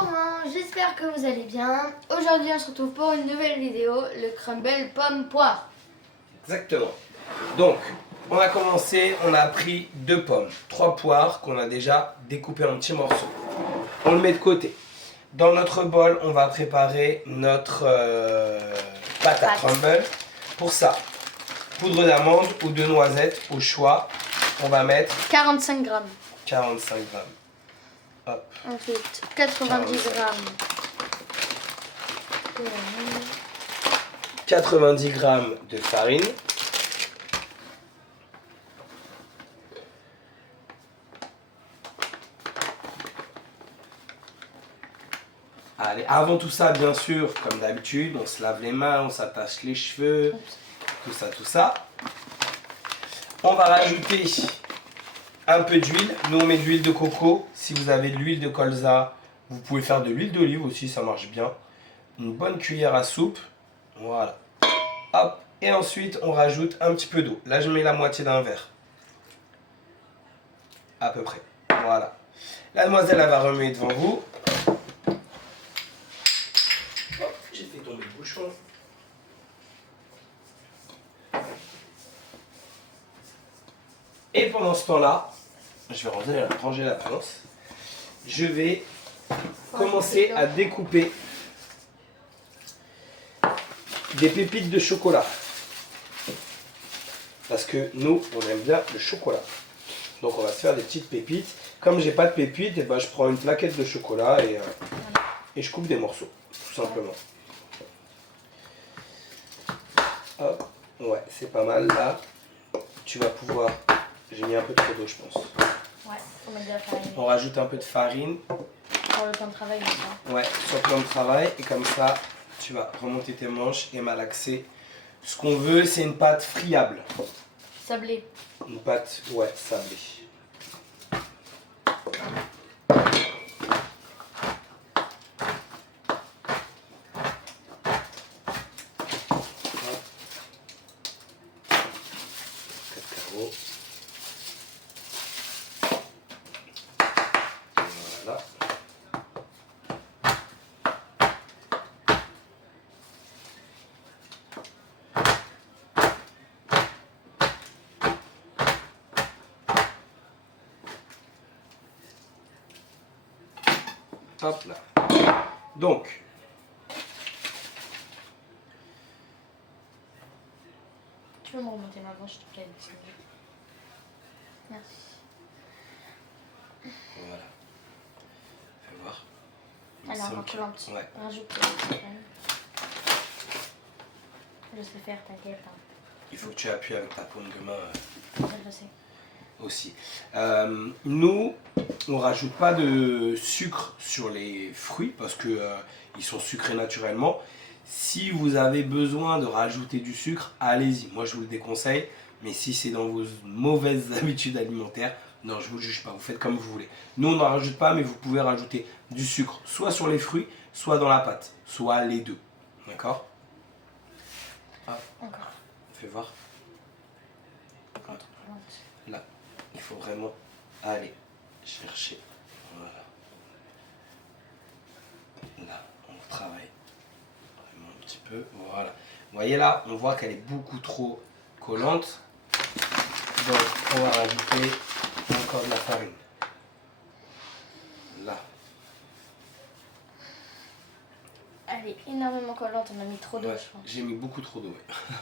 Bonjour, j'espère que vous allez bien. Aujourd'hui on se retrouve pour une nouvelle vidéo, le crumble pomme poire. Exactement. Donc, on a commencé, on a pris 2 pommes, 3 poires qu'on a déjà découpées en petits morceaux. On le met de côté. Dans notre bol, on va préparer notre pâte à crumble. Pour ça, poudre d'amande ou de noisettes au choix. On va mettre 45 grammes. 45 grammes. Hop. Ensuite, 90 grammes. 90 grammes de farine. Allez, avant tout ça, bien sûr, comme d'habitude, on se lave les mains, on s'attache les cheveux, tout ça, tout ça. On va rajouter un peu d'huile. Nous, on met de l'huile de coco. Si vous avez de l'huile de colza, vous pouvez faire de l'huile d'olive aussi, ça marche bien. Une bonne cuillère à soupe. Voilà. Hop. Et ensuite, on rajoute un petit peu d'eau. Là, je mets la moitié d'un verre. À peu près. Voilà. La demoiselle, elle va remuer devant vous. J'ai fait tomber le bouchon. Et pendant ce temps-là, je vais ranger la balance. Je vais commencer à découper des pépites de chocolat. Parce que nous, on aime bien le chocolat. Donc on va se faire des petites pépites. Comme j'ai pas de pépites, et ben je prends une plaquette de chocolat et je coupe des morceaux, tout simplement. Hop, ouais, c'est pas mal là. Tu vas pouvoir. J'ai mis un peu trop d'eau, je pense. Ouais, faut mettre de la farine. On rajoute un peu de farine. Pour le temps de travail, ça. Ouais, sur le plan de travail. Et comme ça, tu vas remonter tes manches et malaxer. Ce qu'on veut, c'est une pâte friable. Sablé. Une pâte, ouais, sablée. Voilà. Hop là. Donc, Tu peux me remonter ma manche, s'il te plaît. Merci. voilà. Fais voir. Alors, recollante. Ouais. Rajoute la farine. Je sais faire, t'inquiète. Il faut que tu appuies avec ta paume de main Je sais. aussi. Nous, on rajoute pas de sucre sur les fruits parce que ils sont sucrés naturellement. Si vous avez besoin de rajouter du sucre, allez-y. Moi, je vous le déconseille. Mais si c'est dans vos mauvaises habitudes alimentaires, non, je vous le juge pas. Vous faites comme vous voulez. Nous, on n'en rajoute pas, mais vous pouvez rajouter du sucre, soit sur les fruits, soit dans la pâte, soit les deux. D'accord? Encore. Fais voir. Encore trop lente. Là, il faut vraiment aller chercher. Voilà. Là, on travaille vraiment un petit peu. Voilà. Vous voyez là, on voit qu'elle est beaucoup trop collante. Donc, on va rajouter encore de la farine. Là. Elle est énormément collante, on a mis trop d'eau, Ouais, je pense. j'ai mis beaucoup trop d'eau. Ouais.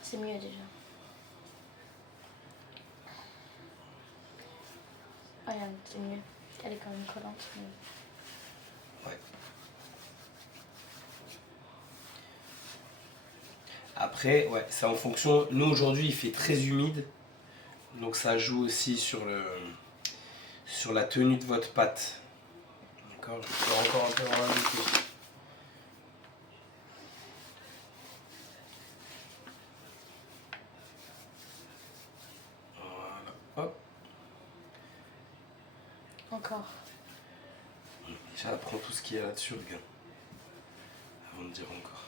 C'est mieux déjà. Regarde, c'est mieux. Elle est quand même collante. Mais... Ouais. Après, ouais, c'est en fonction. Nous aujourd'hui, il fait très humide, donc ça joue aussi sur la tenue de votre pâte. D'accord, je vais faire encore un peu en rajouter. Voilà, hop. Encore. Déjà, prends tout ce qu'il y a là-dessus, regarde. Avant de dire encore.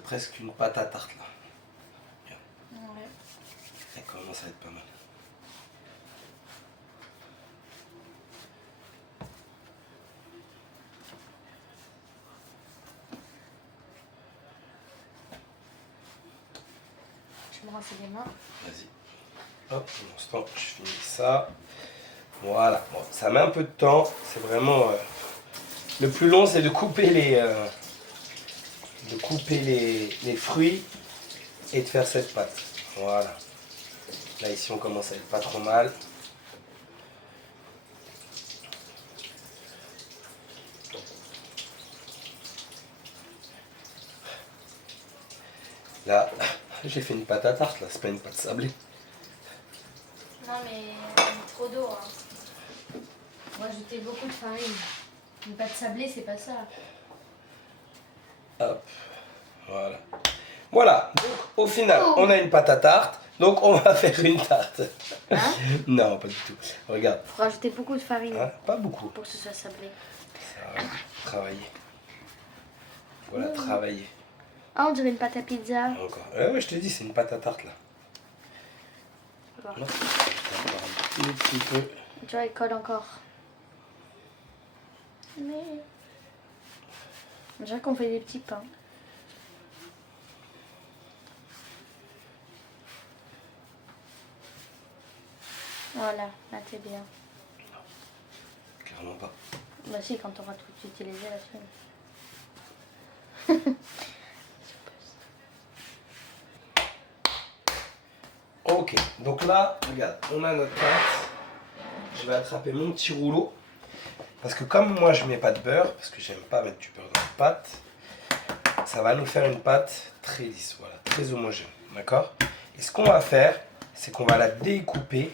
serait presque une pâte à tarte là. Ouais. Elle commence à être pas mal. Je me rince les mains. Vas-y. Hop, pendant ce temps, je finis ça. Voilà. Bon, ça met un peu de temps. C'est vraiment... le plus long, c'est de couper les fruits et de faire cette pâte. Voilà. Là, ici, on commence à être pas trop mal. Là, j'ai fait une pâte à tarte, là. C'est pas une pâte sablée. Non mais on met trop d'eau. Hein. On va ajouter beaucoup de farine. Une pâte sablée, c'est pas ça. Hop. Voilà. Voilà. Donc, au final, on a une pâte à tarte. Donc, on va faire une tarte. Hein? Non, pas du tout. Regarde. Faut rajouter beaucoup de farine Hein, pas beaucoup. pour que ce soit sablé. Ça va travailler. Voilà, travailler. Ah, on dirait une pâte à pizza. Encore. Ouais, je te dis, c'est une pâte à tarte là. Voilà. Non, encore un petit peu. Tu vois, elle colle encore. Mais... On dirait qu'on fait des petits pains. Voilà, là t'es bien. Clairement pas. Bah si, quand on aura tout utilisé la semaine. Ok, donc là, regarde, on a notre pâte. Je vais attraper mon petit rouleau. Parce que comme moi je mets pas de beurre, parce que j'aime pas mettre du beurre dans la pâte, ça va nous faire une pâte très lisse, voilà, très homogène, d'accord? Et ce qu'on va faire, c'est qu'on va la découper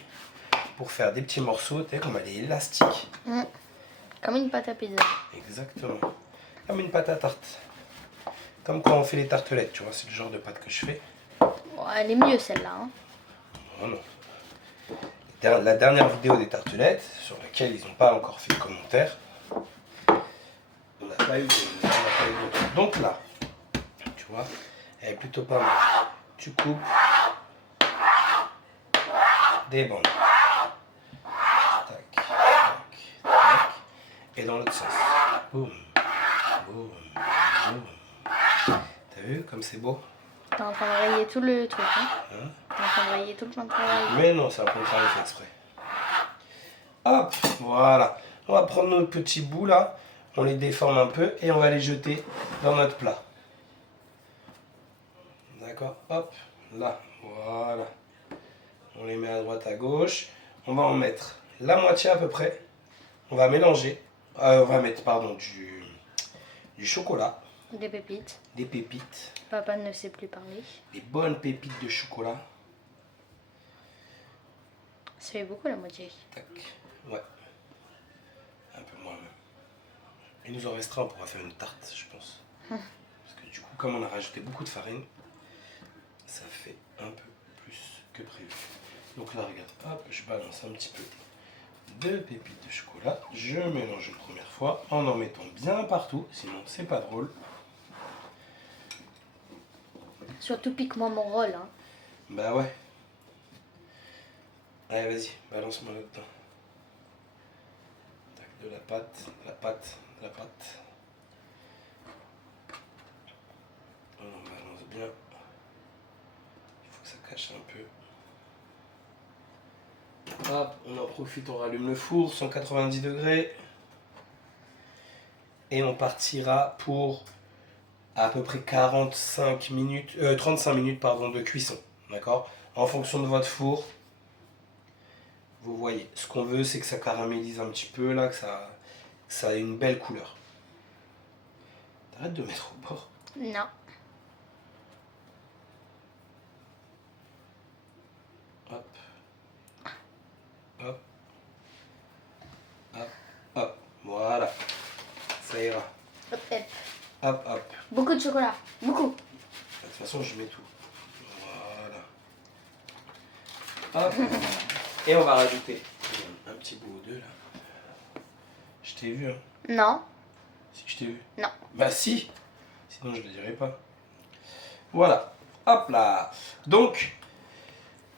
pour faire des petits morceaux, tu sais, comme elle est élastique. Comme une pâte à pizza. Exactement. Comme une pâte à tarte. Comme quand on fait les tartelettes, tu vois, c'est le genre de pâte que je fais. Bon, elle est mieux celle-là. Hein. Oh non. La dernière vidéo des tartelettes, sur laquelle ils n'ont pas encore fait de commentaires, on n'a pas eu de retour. Donc là, tu vois, elle est plutôt pas mal. Tu coupes des bandes. Tac, tac, tac. Et dans l'autre sens. Boum, boum, boum. T'as vu comme c'est beau? T'es en train de rayer tout le truc. Hein. Hein? T'es en train de rayer tout le plan de travail. Mais non, c'est un peu travail fait exprès. Hop, voilà. On va prendre nos petits bouts là, on les déforme un peu et on va les jeter dans notre plat. D'accord? Hop, là, voilà. On les met à droite, à gauche. On va en mettre la moitié à peu près. On va mélanger. On va mettre, pardon, du chocolat, Des pépites. des pépites, Papa ne sait plus parler. des bonnes pépites de chocolat. Ça fait beaucoup la moitié. Tac, ouais. Un peu moins même. Il nous en restera, on pourra faire une tarte, je pense. Parce que du coup, comme on a rajouté beaucoup de farine, ça fait un peu plus que prévu. Donc là, regarde, hop, je balance un petit peu de pépites de chocolat. Je mélange une première fois en mettant bien partout, sinon c'est pas drôle. Surtout pique-moi mon rôle. Hein. Bah ouais. Allez, vas-y, balance-moi là-dedans. Tac, de la pâte, de la pâte, de la pâte. On balance bien. Il faut que ça cache un peu. Hop, on en profite, on rallume le four, 190 degrés. Et on partira pour à peu près 35 minutes, 35 minutes pardon, de cuisson. D'accord? En fonction de votre four, vous voyez. Ce qu'on veut, c'est que ça caramélise un petit peu, là, que ça ait une belle couleur. T'arrêtes de mettre au bord. Non. Hop. Hop. Hop. Hop. Voilà. Ça ira. Hop, hop. Hop, hop. Beaucoup de chocolat. Beaucoup. De toute façon, je mets tout. Voilà. Hop. Et on va rajouter un petit bout ou deux là. Je t'ai vu, hein? Non. Si je t'ai vu. Non. Bah si. Sinon, je le dirais pas. Voilà. Hop là. Donc,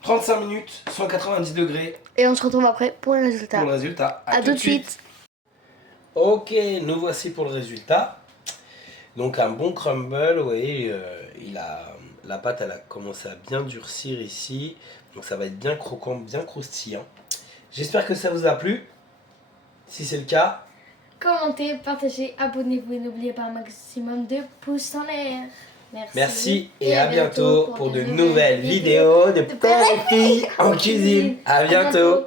35 minutes, 190 degrés Et on se retrouve après pour le résultat. pour le résultat. À tout de suite. Ok, nous voici pour le résultat. Donc un bon crumble, vous voyez, la pâte elle a commencé à bien durcir ici. Donc ça va être bien croquant, bien croustillant. J'espère que ça vous a plu. Si c'est le cas, Commentez, partagez, abonnez-vous et n'oubliez pas un maximum de pouces en l'air. merci et à bientôt pour de nouvelles vidéos de père et fille en cuisine. À bientôt.